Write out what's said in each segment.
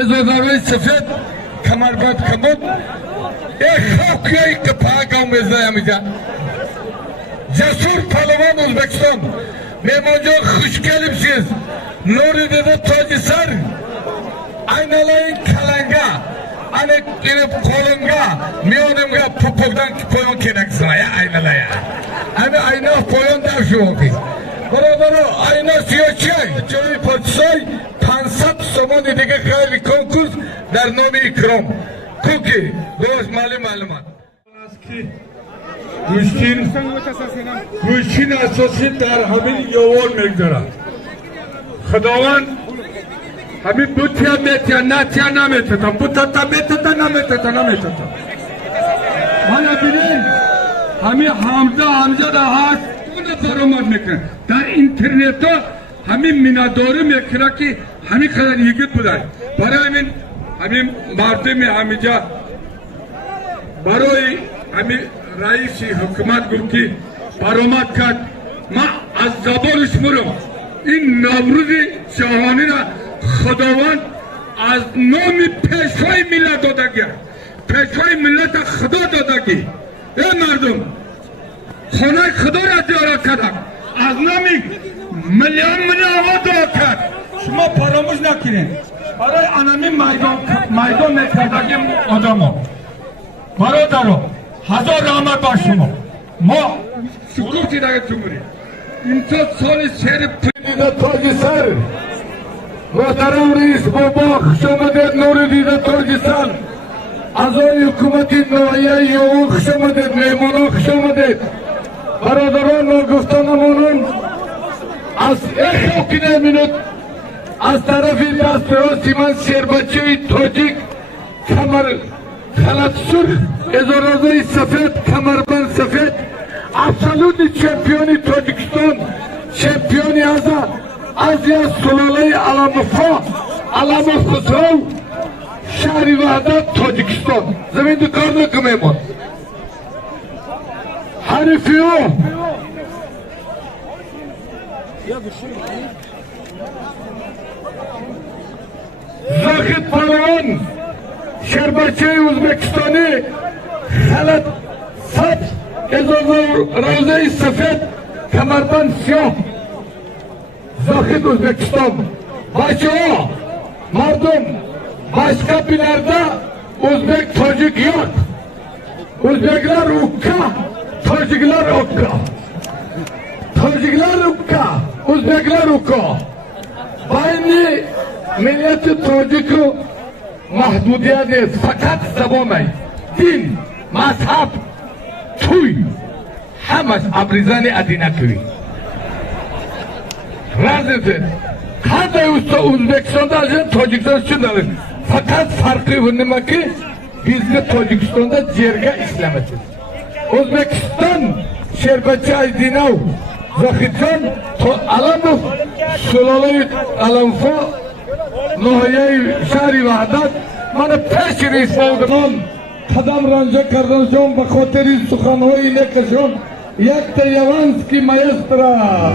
ازوداروی سفید کمربند کمود خاکیایی که پاگاو میزنه همیجا جسور پهلوان ازبکستان مهمان جا خوش گلیم سیز نوری دیده تاج سر aynalay kalanga ane kine kolunga miyonumga pupukdan koyun kenaksana ya aynalaya ane ayna koyun da şu oki baro ayna siyacay çoğu patsay pansat somon idege khayri konkurs dar nomi ikram kuki roş mali malumat Gülçin asası dar hamin yoğun mekdara Khudavan हमें बुद्धिया मेथिया नाथिया ना में था बुद्धता मेथता ना में था माना बिरेन हमें हमजा दा हाथ उन फरोमत में कर दा इंटरनेट तो हमें मिनादोर में करा कि हमें खराब यगित बुलाए बरा हमें मारते में हमें जा बरोई हमें राइसी हुकूमत गुरकी फरोमत का मां अज़बर इसमुरो इन नवरुज़ी शहानिरा خداوند از نام پیشوای ملت دادگی پیشوای ملت خدا دادگی ای مردم خانه خدا را زیارت کردن از نام میلیون آوا دعا کرد شما فراموش نکنید برای انمی میدان میکردگی آدم برادرو هزار رحمت بر شما ما سکوتی دیگه جمهوری امسال سال شهر پدیده تاج سر محترم رئیس بابا خوش آمدید نور دیده تاجستان اعضای حکومت نوعیه یوغ خوش آمدید مهمانا خوش آمدید برادران و گفتانمانان از یک خاکی نمینود از طرف دست راستی من شیربچه تاجیک کمر خلط سرخ ازارازای سفید کمربند سفید ابسولوت چمپیونی تاجیکستان چمپیونی آزیا سلاله علم خسرو شهری وحدت تاجیکستان زمین دکار نکمه ما حریفیو زاخد پهلوان شربچه ازبکستانی خلط سبز روزه سفید کمربند سیاه زاخد Özbekistan başka mardum başka bir yerde Özbek çocuk yok Özbekler ukka Tacikler ukka Tacikler ukka Özbekler ukka aynı milleti Tacik'u mahdudiyet değil fakat sabamay din mazhab tuy همش ابریزان ادینه کوی Razıdır. Hadi usta Özbekistan'da acaba Tacikistan için alır. Fakat farkı bu ne ki? Biz de Tacikistan'da cerge İslam'etiz. Özbekistan şerbetçi aydinav. Zakitcan alamuf sulalayı alamfa nohayay şehri vahdat mana peş reis olduman kadam ranca kardanşon bakoteri sukhanhoyi nekashon yak te yavanski maestra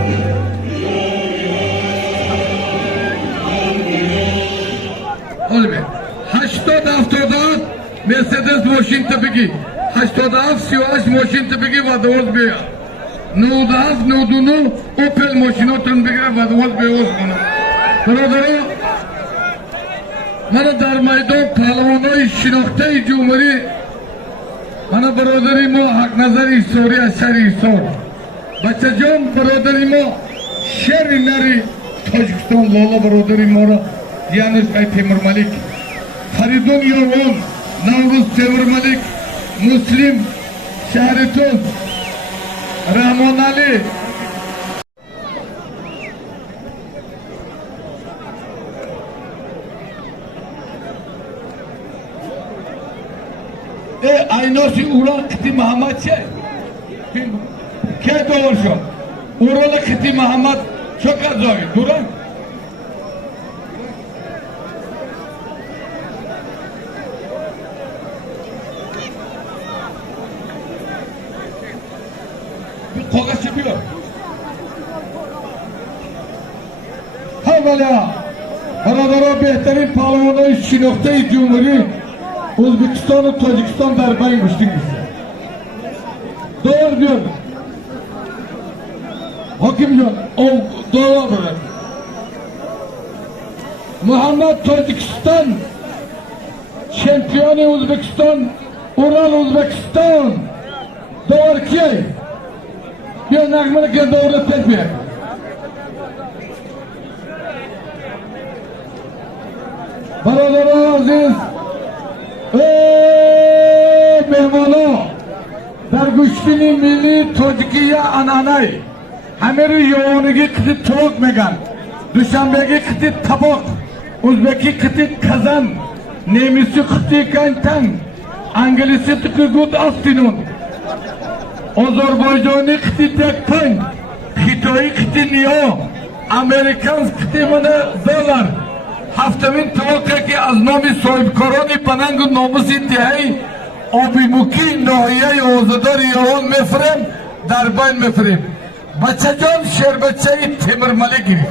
Olmuyor. 80-70 Mercedes moşin tepeki. 80-38 moşin tepeki vadoz beya. Nudas nudunu Opel moşin oturun bekle vadoz beya olsun. Brother, mana dar maydan palvanoy şinokte cumhuri. Mana brotherimo hak nazari sori asari sor. Bachacığım brotherimo şerinleri Tacikistan lola brotherimo Yanış Bey Temur Malik, Haridun Yorgun, Navruz Temur Malik, Muslim, Şehritun, Rahman Ali. Aynası Ural Kıtı Muhammed şey. Ke doğru şu. Ural Kıtı Muhammed çok az oy. Duran. Kogası yapıyor. Havvala. برادران بهترین پهلوانای شناخته جمهوری O'zbekiston و Tojikiston در بین گشتیم دور بیار حاکم جان او دور برد محمد Tojikiston شامپیون O'zbekiston Ural O'zbekiston دور کیه بیا نغمه که دورت بیار برادران عزیز mehmano در گوشتین ملی ترکیه ananay همه رو یوانگی کتی توک میگن دوشنبهگی کتی تباق ازبکی کتی کزن نمیسی کتی کنتن انگلیسی تکی گود آستینون آذربایجانی کتی تکتن خیتایی کتی نیا امریکانس کتی منه دلار هفتمین توقع که از نام صاحبکاران پننگ و ناموس انتهایی آبی موکی ناحیه آزادار ایران میفریم در بین میفریم بچه جان شیر بچه تیمر ملی گیریم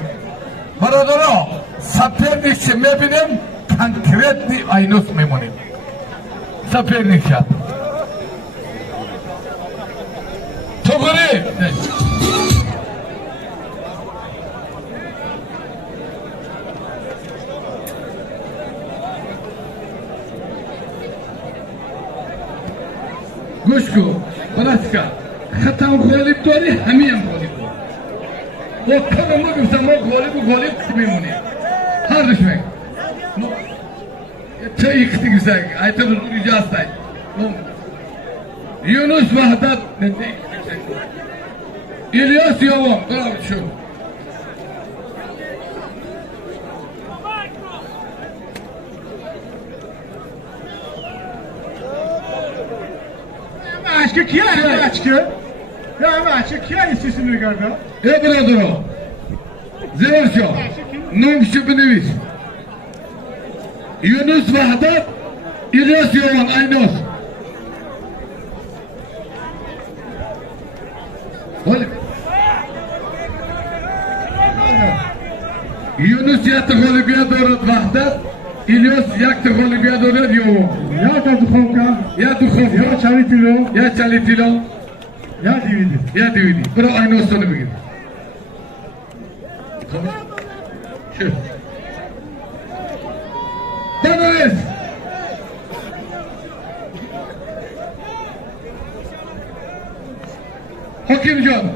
برادرها سپر نیشه میبینیم کنکریت نی اینوس میمونیم سپر نیشه تو گره گوش کو براسکا ختم غالب داری همی هم غالب داری و کار ما گفتم ما غالب کتی میمونیم هر دشمن چه ایکتی گوشک ایتا بزرگی جاستای یونس وحدت نده ایکتی گوشک ایلیاس یاوان برام شو Aşkı kiye aşkı? Ya aşkı kiye istiyorsun Ricardo? برادرها زیر شو نامشو بنویس یونس وحدت ایلیاس یاوان ایناس یونس یک غالبیت دارد وحدت ایلیاس یک غالبیت دارد یاوان Ya da duhovka, یا دخوف ya çalitilo, یا چلیتیلا ya dividi. یا دیویدی برو ایناستانو بگیر شو بنویس حکیم جان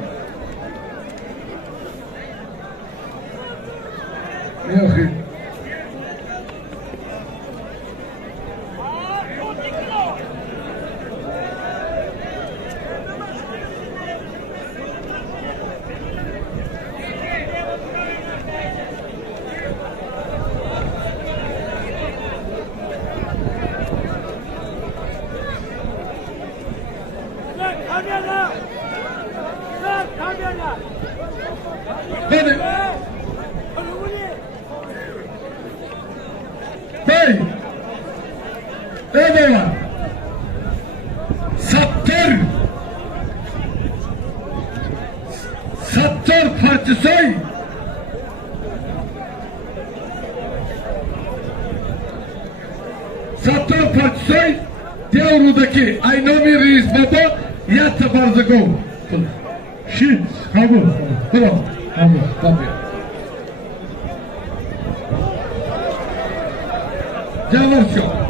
یا خیلی بله بله بله Sattar Partisi Sattar Partisi Devrudaki Aynami Reis Baba Yatta Barzagov Şit, kabul. Bravo Kabul. Tabii Cevap yok